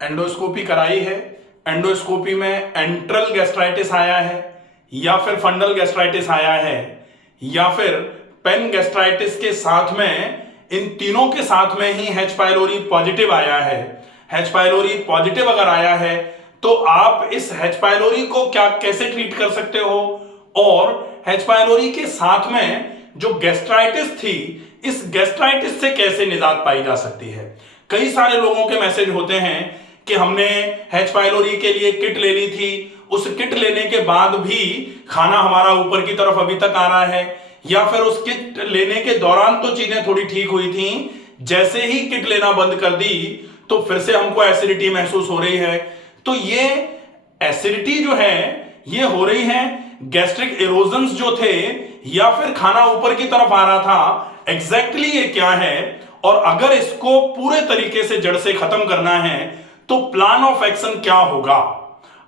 Endoscopy कराई है, endoscopy में एंट्रल गैस्ट्राइटिस आया है या फिर फंडल गैस्ट्राइटिस आया है या फिर पेन गैस्ट्राइटिस के साथ में, इन तीनों के साथ में ही एच पाइलोरी पॉजिटिव आया है। एच पाइलोरी पॉजिटिव अगर आया है तो आप इस एच पाइलोरी को क्या कैसे ट्रीट कर सकते हो, और एच पाइलोरी के साथ में जो गैस्ट्राइटिस थी, इस गैस्ट्राइटिस से कैसे निजात पाई जा सकती है। कई सारे लोगों के मैसेज होते हैं कि हमने एच पाइलोरी के लिए किट ले ली थी, उस किट लेने के बाद भी खाना हमारा ऊपर की तरफ अभी तक आ रहा है, या फिर उस किट लेने के दौरान तो चीजें थोड़ी ठीक हुई थी, जैसे ही किट लेना बंद कर दी तो फिर से हमको एसिडिटी महसूस हो रही है। तो ये एसिडिटी जो है ये हो रही है गैस्ट्रिक इरोजन्स जो थे, या फिर खाना ऊपर की तरफ आ रहा था, एग्जैक्टली ये क्या है, और अगर इसको पूरे तरीके से जड़ से खत्म करना है तो प्लान ऑफ एक्शन क्या होगा,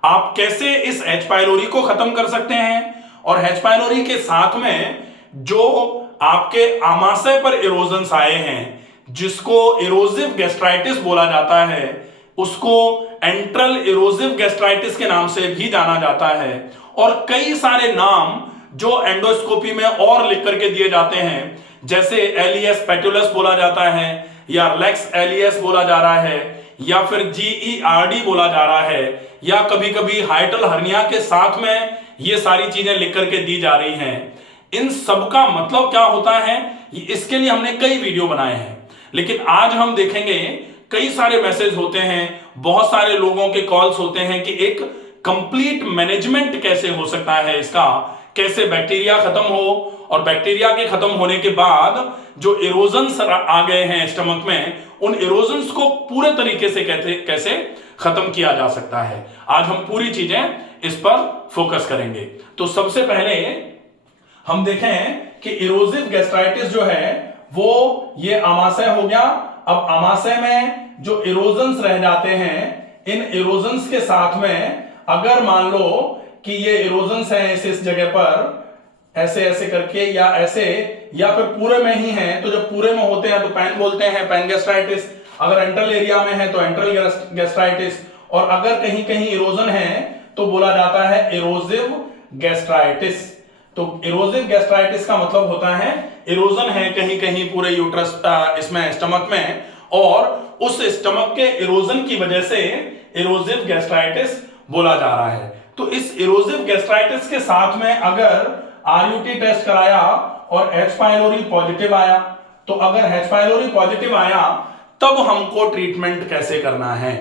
आप कैसे इस एच पाइलोरी को खत्म कर सकते हैं। और एच पाइलोरी के साथ में जो आपके आमाशय पर इरोजन्स आए हैं, जिसको इरोजिव गैस्ट्राइटिस बोला जाता है, उसको एंट्रल इरोजिव गैस्ट्राइटिस के नाम से भी जाना जाता है, और कई सारे नाम जो एंडोस्कोपी में और लिख करके दिए जाते हैं, जैसे एलियस पेटुलस बोला जाता है, या लेक्स एलियस बोला जा रहा है, या फिर GERD बोला जा रहा है, या कभी कभी हाइटल हर्निया के साथ में ये सारी चीजें लिख करके दी जा रही हैं। इन सब का मतलब क्या होता है, इसके लिए हमने कई वीडियो बनाए हैं, लेकिन आज हम देखेंगे कई सारे मैसेज होते हैं, बहुत सारे लोगों के कॉल्स होते हैं कि एक कंप्लीट मैनेजमेंट कैसे हो सकता है इसका, कैसे बैक्टीरिया खत्म हो, और बैक्टीरिया के खत्म होने के बाद जो इरोजन्स आ गए हैं स्टमक में, उन इरोजन्स को पूरे तरीके से कैसे खत्म किया जा सकता है। आज हम पूरी चीजें इस पर फोकस करेंगे। तो सबसे पहले हम देखें कि इरोजिव गैस्ट्राइटिस जो है वो ये आमाशय हो गया। अब आमाशय में जो इरोजन्स रह जाते हैं, इन इरोजन्स के साथ में अगर मान लो कि ये इरोजन्स हैं इस जगह पर ऐसे ऐसे करके, या ऐसे, या फिर पूरे में ही हैं, तो जब पूरे में होते हैं तो पैन बोलते हैं, पैन गैस्ट्राइटिस। अगर एंट्रल एरिया में है तो एंट्रल गैस्ट्राइटिस, और अगर कहीं कहीं इरोजन है तो बोला जाता है इरोजिव गैस्ट्राइटिस। तो इरोजिव गैस्ट्राइटिस का मतलब होता है इरोजन है कहीं कहीं पूरे यूट्रस इसमें स्टमक में, और उस स्टमक के इरोजन की वजह से इरोजिव गैस्ट्राइटिस बोला जा रहा है। तो इस इरोजिव गैस्ट्राइटिस के साथ में अगर RUT टेस्ट कराया और एच पाइलोरी पॉजिटिव आया, तो अगर एच पाइलोरी पॉजिटिव आया तब हमको ट्रीटमेंट कैसे करना है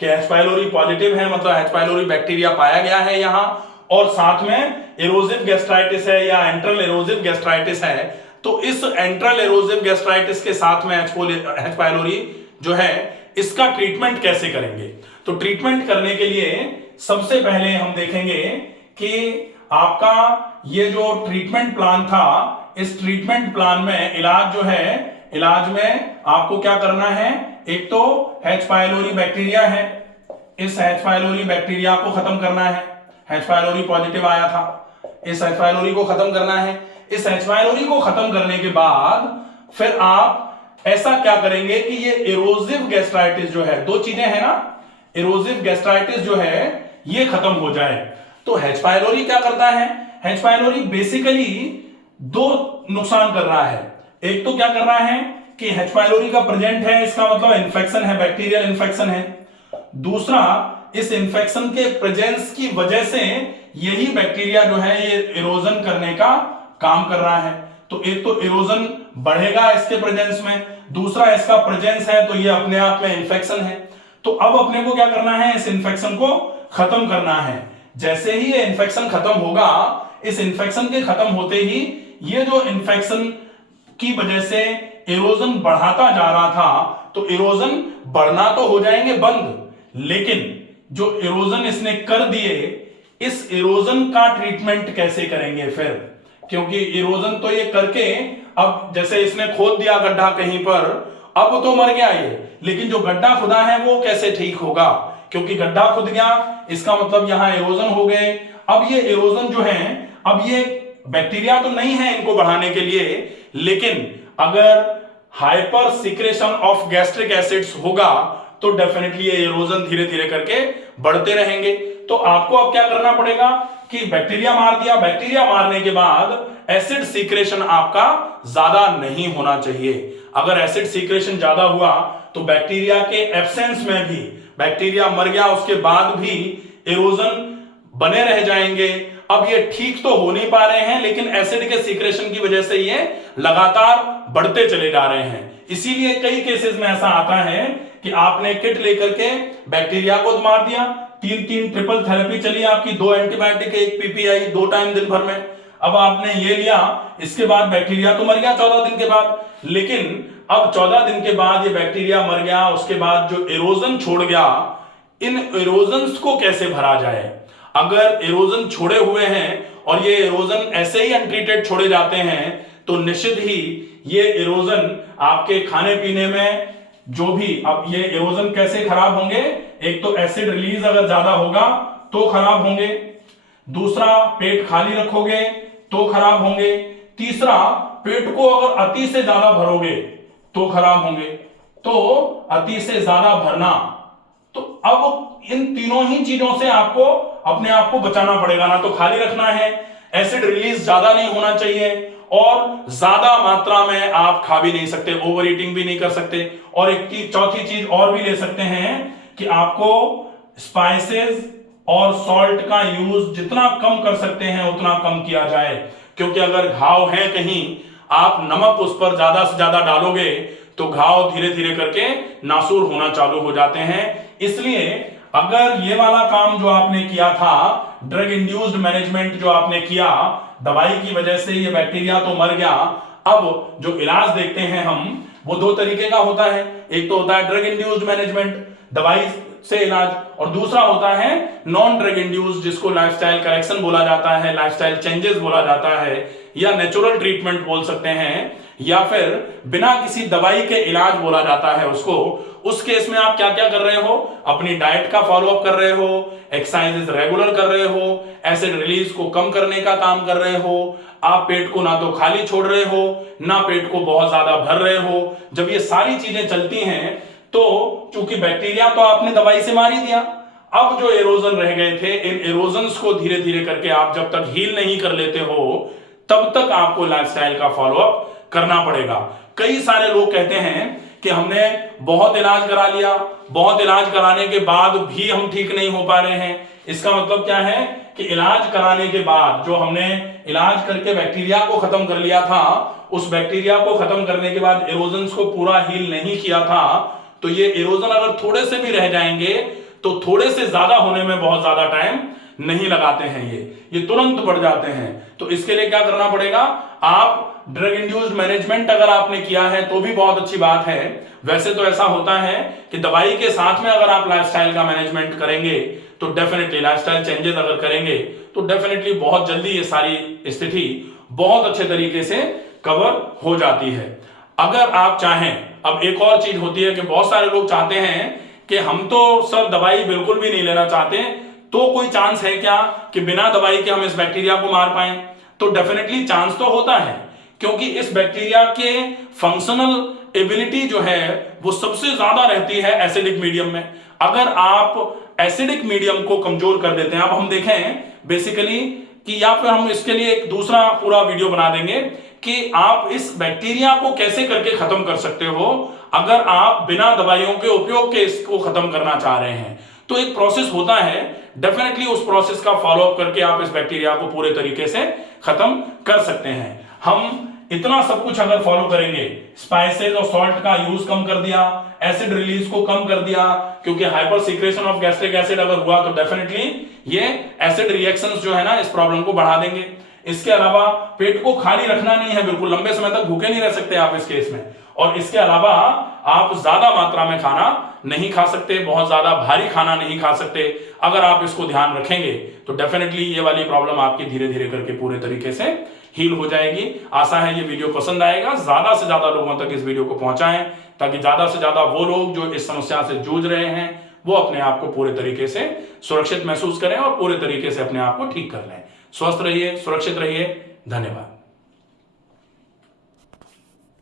कि एच पाइलोरी पॉजिटिव है, मतलब एच पाइलोरी बैक्टीरिया पाया गया है यहां, और साथ में इरोजिव गैस्ट्राइटिस है या एंट्रल इरोजिव गैस्ट्राइटिस है। तो इस एंट्रल इरोजिव गैस्ट्राइटिस के साथ में एच पाइलोरी जो है, इसका ट्रीटमेंट कैसे करेंगे। तो ट्रीटमेंट करने के लिए सबसे पहले हम देखेंगे कि आपका ये जो ट्रीटमेंट प्लान था, इस ट्रीटमेंट प्लान में इलाज जो है, इलाज में आपको क्या करना है, एक तो एच पाइलोरी बैक्टीरिया है, इस एच पाइलोरी बैक्टीरिया को खत्म करना है। एच पाइलोरी पॉजिटिव आया था, इस एच पाइलोरी को खत्म करना है। इस एच पाइलोरी को खत्म करने के बाद फिर आप ऐसा क्या करेंगे कि ये इरोजिव गैस्ट्राइटिस जो है, दो चीजें हैं ना, इरोजिव गैस्ट्राइटिस जो है ये खत्म हो जाए। तो एच पाइलोरी क्या करता है, एच पाइलोरी बेसिकली दो नुकसान कर रहा है। एक तो क्या कर रहा है कि एच पाइलोरी का प्रेजेंट है, इसका मतलब इन्फेक्शन है, बैक्टीरियल इन्फेक्शन है। दूसरा, इस इन्फेक्शन के प्रेजेंस की वजह से यही बैक्टीरिया जो है ये इरोजन करने का काम कर रहा है। तो एक तो इरोजन बढ़ेगा इसके प्रेजेंस में, दूसरा इसका प्रेजेंस है तो ये अपने आप में इन्फेक्शन है। तो अब अपने को क्या करना है, इस इन्फेक्शन को खत्म करना है। जैसे ही ये इन्फेक्शन खत्म होगा, इस इन्फेक्शन के खत्म होते ही ये जो इन्फेक्शन की वजह से इरोजन बढ़ाता जा रहा था, तो इरोजन बढ़ना तो हो जाएंगे बंद, लेकिन जो इरोजन इसने कर दिए, इस इरोजन का ट्रीटमेंट कैसे करेंगे फिर, क्योंकि इरोजन तो ये करके, अब जैसे इसने खोद दिया गड्ढा कहीं पर, अब तो मर गया ये, लेकिन जो गड्ढा खुदा है वो कैसे ठीक होगा, क्योंकि गड्ढा खुद गया, इसका मतलब यहां इरोजन हो गए। अब ये इरोजन जो है, अब ये बैक्टीरिया तो नहीं है इनको बढ़ाने के लिए, लेकिन अगर hyper secretion of gastric acids होगा तो डेफिनेटली ये इरोजन धीरे धीरे करके बढ़ते रहेंगे। तो आपको अब क्या करना पड़ेगा कि बैक्टीरिया मार दिया, बैक्टीरिया मारने के बाद एसिड सीक्रेशन आपका ज्यादा नहीं होना चाहिए। अगर एसिड सीक्रेशन ज्यादा हुआ तो बैक्टीरिया के एब्सेंस में भी, बैक्टीरिया मर गया उसके बाद भी इरोजन बने रह जाएंगे। अब ये ठीक तो हो नहीं पा रहे हैं, लेकिन एसिड के सीक्रेशन की वजह से ये लगातार बढ़ते चले जा रहे हैं। इसीलिए कई केसेस में ऐसा आता है कि आपने किट लेकर के बैक्टीरिया को मार दिया, 3 ट्रिपल थेरेपी चली आपकी, 2 एंटीबायोटिक, 1 पीपीआई, 2 टाइम दिन भर में। अब आपने ये लिया, इसके बाद बैक्टीरिया तो मर गया 14 दिन के बाद, लेकिन अब 14 दिन के बाद ये बैक्टीरिया मर गया, उसके बाद जो इरोजन छोड़ गया, इन इरोजन्स को कैसे भरा जाए। अगर इरोजन छोड़े हुए हैं और ये इरोजन ऐसे ही अनट्रीटेड छोड़े जाते हैं तो निश्चित ही ये इरोजन आपके खाने पीने में जो भी, अब ये इरोजन कैसे खराब होंगे, एक तो एसिड रिलीज अगर ज्यादा होगा तो खराब होंगे, दूसरा पेट खाली रखोगे तो खराब होंगे, तीसरा पेट को अगर अति से ज्यादा भरोगे तो खराब होंगे। तो अति से ज्यादा भरना, तो अब इन तीनों ही चीजों से आपको अपने आप को बचाना पड़ेगा। ना तो खाली रखना है, एसिड रिलीज ज्यादा नहीं होना चाहिए, और ज्यादा मात्रा में आप खा भी नहीं सकते, ओवर ईटिंग भी नहीं कर सकते। और एक चौथी चीज और भी ले सकते हैं कि आपको स्पाइसेस और सॉल्ट का यूज जितना कम कर सकते हैं उतना कम किया जाए, क्योंकि अगर घाव है कहीं, आप नमक उस पर ज्यादा से ज्यादा डालोगे तो घाव धीरे धीरे करके नासूर होना चालू हो जाते हैं। इसलिए अगर ये वाला काम जो आपने किया था, ड्रग इंड्यूस्ड मैनेजमेंट जो आपने किया, दवाई की वजह से ये बैक्टीरिया तो मर गया, अब जो इलाज देखते हैं हम वो 2 तरीके का होता है। एक तो होता है ड्रग इंड्यूस्ड मैनेजमेंट, दवाई से इलाज, और दूसरा होता है नॉन ड्रग इंड्यूस्ड, जिसको लाइफस्टाइल करेक्शन बोला जाता है, लाइफस्टाइल चेंजेस बोला जाता है, या नेचुरल ट्रीटमेंट बोल सकते हैं, या फिर बिना किसी दवाई के इलाज बोला जाता है उसको। उस केस में आप क्या क्या कर रहे हो, अपनी डाइट का फॉलोअप कर रहे हो, एक्सरसाइजेस रेगुलर कर रहे हो, एसिड रिलीज को कम करने का काम कर रहे हो, आप पेट को ना तो खाली छोड़ रहे हो ना पेट को बहुत ज्यादा भर रहे हो। जब ये सारी चीजें चलती हैं तो चूंकि बैक्टीरिया तो आपने दवाई से मार ही दिया, अब जो एरोजन रह गए थे, इन एरोजन्स को धीरे धीरे करके आप जब तक हील नहीं कर लेते हो तब तक आपको लाइफस्टाइल का फॉलोअप करना पड़ेगा। कई सारे लोग कहते हैं कि हमने बहुत इलाज करा लिया, बहुत इलाज कराने के बाद भी हम ठीक नहीं हो पा रहे हैं। इसका मतलब क्या है कि इलाज कराने के बाद, जो हमने इलाज करके बैक्टीरिया को खत्म कर लिया था, उस बैक्टीरिया को खत्म करने के बाद इरोजन्स को पूरा हील नहीं किया था, तो ये इरोजन अगर थोड़े से भी रह जाएंगे तो थोड़े से ज्यादा होने में बहुत ज्यादा टाइम नहीं लगाते हैं, ये तुरंत बढ़ जाते हैं। तो इसके लिए क्या करना पड़ेगा, आप ड्रग इंड्यूस्ड मैनेजमेंट अगर आपने किया है तो भी बहुत अच्छी बात है। वैसे तो ऐसा होता है कि दवाई के साथ में अगर आप लाइफस्टाइल का मैनेजमेंट करेंगे तो डेफिनेटली, लाइफस्टाइल चेंजेस अगर करेंगे तो डेफिनेटली बहुत जल्दी ये सारी स्थिति बहुत अच्छे तरीके से कवर हो जाती है। अगर आप चाहें, अब एक और चीज होती है कि बहुत सारे लोग चाहते हैं कि हम तो सर दवाई बिल्कुल भी नहीं लेना चाहते, तो कोई चांस है क्या कि बिना दवाई के हम इस बैक्टीरिया को मार पाएं? तो डेफिनेटली चांस तो होता है, क्योंकि इस बैक्टीरिया के फंक्शनल एबिलिटी जो है वो सबसे ज्यादा रहती है एसिडिक मीडियम में। अगर आप एसिडिक मीडियम को कमजोर कर देते हैं, अब हम देखें बेसिकली कि, या फिर हम इसके लिए एक दूसरा पूरा वीडियो बना देंगे कि आप इस बैक्टीरिया को कैसे करके खत्म कर सकते हो अगर आप बिना दवाइयों के उपयोग के इसको खत्म करना चाह रहे हैं। तो एक प्रोसेस होता है, डेफिनेटली उस प्रोसेस का फॉलोअप करके आप इस बैक्टीरिया को पूरे तरीके से खत्म कर सकते हैं। हम इतना सब कुछ अगर फॉलो करेंगे, स्पाइसेस और सॉल्ट का यूज कम कर दिया, एसिड रिलीज को कम कर दिया, क्योंकि hyper secretion of gastric acid अगर हुआ तो डेफिनेटली ये एसिड रिएक्शंस जो है ना इस प्रॉब्लम को बढ़ा देंगे। इसके अलावा पेट को खाली रखना नहीं है, बिल्कुल लंबे समय तक भूखे नहीं रह सकते आप इस केस में। और इसके अलावा आप ज्यादा मात्रा में खाना नहीं खा सकते, बहुत ज्यादा भारी खाना नहीं खा सकते। अगर आप इसको ध्यान रखेंगे तो डेफिनेटली ये वाली प्रॉब्लम आपकी धीरे धीरे करके पूरे तरीके से हील हो जाएगी। आशा है ये वीडियो पसंद आएगा, ज्यादा से ज्यादा लोगों तक इस वीडियो को पहुंचाएं, ताकि ज्यादा से ज्यादा वो लोग जो इस समस्या से जूझ रहे हैं वो अपने आप को पूरे तरीके से सुरक्षित महसूस करें और पूरे तरीके से अपने आप को ठीक कर लें। स्वस्थ रहिए, सुरक्षित रहिए, धन्यवाद।